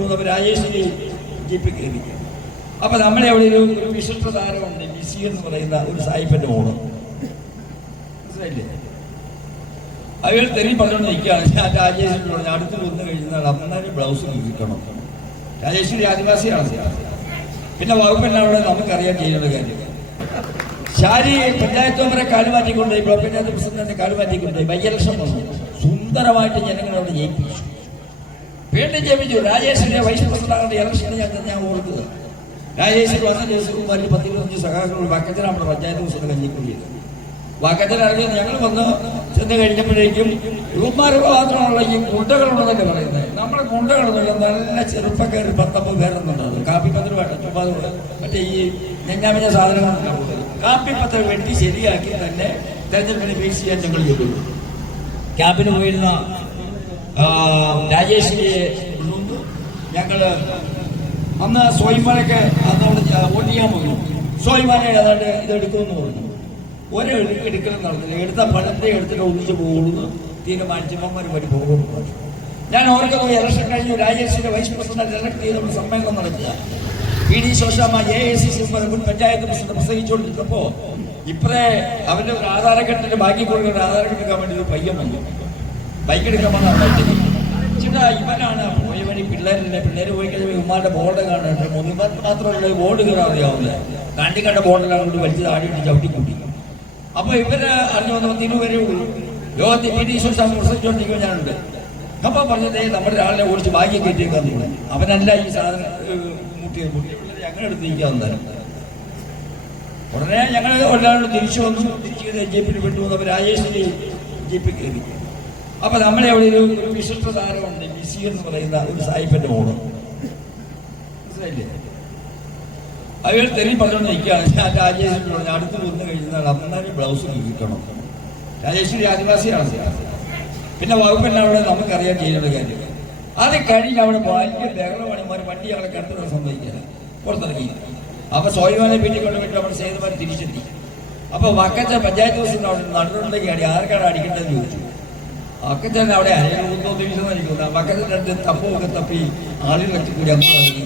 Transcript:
പെട്ടുപോകുന്നപ്പോൾ രാജേശ്വരി ജീപ്പിൽ കയറി. അപ്പം നമ്മളെ അവിടെ ഒരു വിശിഷ്ട താരമുണ്ട്, ബിസി എന്ന് പറയുന്ന ഒരു സായിപ്പൻ്റെ ഓണം, മനസ്സിലായില്ലേ? അയാൾ തെറി പറഞ്ഞുകൊണ്ട് നിൽക്കുകയാണ്. ഞാൻ രാജേശ്വരി പറഞ്ഞു അടുത്ത് വന്ന് കഴിഞ്ഞാൽ അന്നേരം ബ്ലൗസ് കിട്ടണം. രാജേശ്വരി ആദിവാസിയാണ്. പിന്നെ വകുപ്പെല്ലാം അവിടെ നമുക്കറിയാൻ ചെയ്യുന്ന കാര്യം. ഷാരി പഞ്ചായത്ത് മെമ്പറെ കാലുമാറ്റിക്കൊണ്ട് ബ്ലോക്ക് പഞ്ചായത്ത് പ്രസിഡന്റിനെ കാലുമാറ്റിക്കൊണ്ട് ബൈ ഇലക്ഷൻ വന്നു. സുന്ദരമായിട്ട് ജനങ്ങളോട് ജയിപ്പിച്ചു, വീണ്ടും ജയിപ്പിച്ചു. രാജേശ്വരിയെ വൈസ് പ്രസിഡന്റ് ഇലക്ഷന് ഞാൻ ഓർക്കുന്നത്. രാജേശ്വരി വന്ന ദിവസവും വലിയ 10-15 സഖാക്കളോട് വാക്കച്ചൻ നമ്മുടെ പഞ്ചായത്ത് പ്രസിഡന്റ് കഞ്ഞിക്കുള്ളിയത് വാക്കച്ചൻ അറിഞ്ഞു. ഞങ്ങൾ വന്ന് ചെന്ന് കഴിഞ്ഞപ്പോഴേക്കും യുവന്മാരുടെ മാത്രമുള്ള ഈ ഗുണ്ടകളുണ്ടെന്നൊക്കെ പറയുന്നത്. നമ്മുടെ ഗുണ്ടകളൊന്നുമില്ല, നല്ല ചെറുപ്പക്കാർ 10-50 പേരെന്നുണ്ടാവും. കാപ്പിപ്പത്രമായിട്ട് ചുമ്മാതെ മറ്റേ ഈ ഞഞ്ഞാമിഞ്ഞ സാധനങ്ങളുണ്ടാവും. കാപ്പിപ്പത്രം വെട്ടി ശരിയാക്കി തന്നെ തെരഞ്ഞെടുപ്പിനെ ഫേസ് ചെയ്യാൻ ഞങ്ങൾ ചെയ്തു. ക്യാമ്പിന് പോയിരുന്ന രാജേശ്വരിയെ ഞങ്ങൾ അന്ന് സോയിമാനൊക്കെ അന്ന് അവിടെ വോട്ട് ചെയ്യാൻ പോയി. സോയിമാനെ ഏതാണ്ട് ഇതെടുക്കുമെന്ന് പറഞ്ഞു. എടുക്കലും നടന്നില്ല. എടുത്ത പണത്തെ എടുത്തിട്ട് ഒന്നിച്ച് പോകുന്നു തീരുമാനിച്ചപ്പോൾ വഴി പോകുന്നു. ഞാൻ ഓർക്കുന്നു, ഇലക്ഷൻ കഴിഞ്ഞു രാജേശ്വരിയുടെ വൈസ് പ്രസിഡന്റ് ഇലക്ട് ചെയ്ത സമ്മേളനം നടക്കുക. PD ശോശാമ്മ AICC മുൻ പഞ്ചായത്ത് പ്രസിഡന്റ് പ്രസംഗിച്ചുകൊണ്ടിരുന്നപ്പോൾ ഇപ്പറേ അവന്റെ ഒരു ആധാരക്കെട്ടിന്റെ ബാക്കി കൊടുക്കുന്ന ഒരു ആധാരക്കെട്ട് എടുക്കാൻ വേണ്ടി ഒരു പയ്യൻ വന്നു. ബൈക്ക് എടുക്കാൻ വന്നാൽ ചേട്ടാ ഇവനാണ് പോയ വഴി പിള്ളേർ പോയി കഴിഞ്ഞാൽ ഇവന്മാരുടെ ബോർഡ് കാണുന്നുണ്ട്. മുന്നിമാർക്ക് മാത്രമല്ല ബോർഡ് കയറാൻ അറിയാവുന്നത്. കാണ്ടി കണ്ട ബോർഡെല്ലാം കൊണ്ട് വലിച്ചത് ആടിയിട്ട് ചവിട്ടിക്കൂട്ടി. അപ്പൊ ഇവര് അറിഞ്ഞു വന്നപ്പോൾ തിരുവരെ ഉള്ളൂ. ലോകത്തിൽ PD ശോശാമ്മ പ്രസംഗിച്ചുകൊണ്ടിരിക്കുമ്പോൾ ഞാനുണ്ട്. അപ്പൊ പറഞ്ഞതേ നമ്മുടെ ഒരാളിനെ ഓടിച്ച് ബാക്കി കയറ്റിയേക്കാൻ തോന്നുന്നു. അവനല്ല ഈ സാധനം ഞങ്ങൾ എടുത്ത് നിൽക്കാവുന്നതാണ്. ഉടനെ ഞങ്ങൾ ഒരാളോട് തിരിച്ചു വന്നു. തിരിച്ചു ജീപ്പിൽ പെട്ടുപോകുന്നപ്പോൾ രാജേശ്വരി ജീപ്പിൽ കയറി. അപ്പൊ നമ്മളെ അവിടെ ഒരു വിശിഷ്ട താരമുണ്ട്, ബിസി എന്ന് പറയുന്ന ഒരു സായിപ്പൻ്റെ ഓണം, മനസ്സിലായില്ലേ? അയാൾ തെറി പറഞ്ഞുകൊണ്ട് നിൽക്കുകയാണ്. ഞാൻ രാജേശ്വരി പറഞ്ഞു അടുത്ത് വന്ന് കഴിഞ്ഞാൽ അന്നേരം ബ്ലൗസ് കിട്ടണം. രാജേശ്വരി ആദിവാസിയാണ്. പിന്നെ വകുപ്പെല്ലാം അവിടെ നമുക്കറിയാൻ ചെയ്യുന്ന കാര്യം. അത് കഴിഞ്ഞ് അവിടെ വലിയ ബഹളമണിമാർ വണ്ടി ഞങ്ങളെ കണ്ടത് സമ്മതിക്കുക പുറത്തിറങ്ങി. അപ്പൊ സോയിമാനെ വീട്ടിൽ വിട്ട് അവിടെ സേതുമാൻ തിരിച്ചെത്തി. അപ്പൊ വക്കച്ച പഞ്ചായത്ത് പ്രസിഡന്റ് അവിടെ നടുന്നുണ്ടെങ്കിൽ അടി ആർക്കാണ് അടിക്കേണ്ടതെന്ന് ചോദിച്ചു. വക്കച്ചൻ അവിടെ അരൂന്നോ തിരിച്ചെന്ന് എനിക്കുണ്ട്. വക്കച്ചൻ്റെ അടുത്ത് തപ്പമൊക്കെ തപ്പി ആളുകളൊക്കെ കൂടി അങ്ങ് ഇറങ്ങി.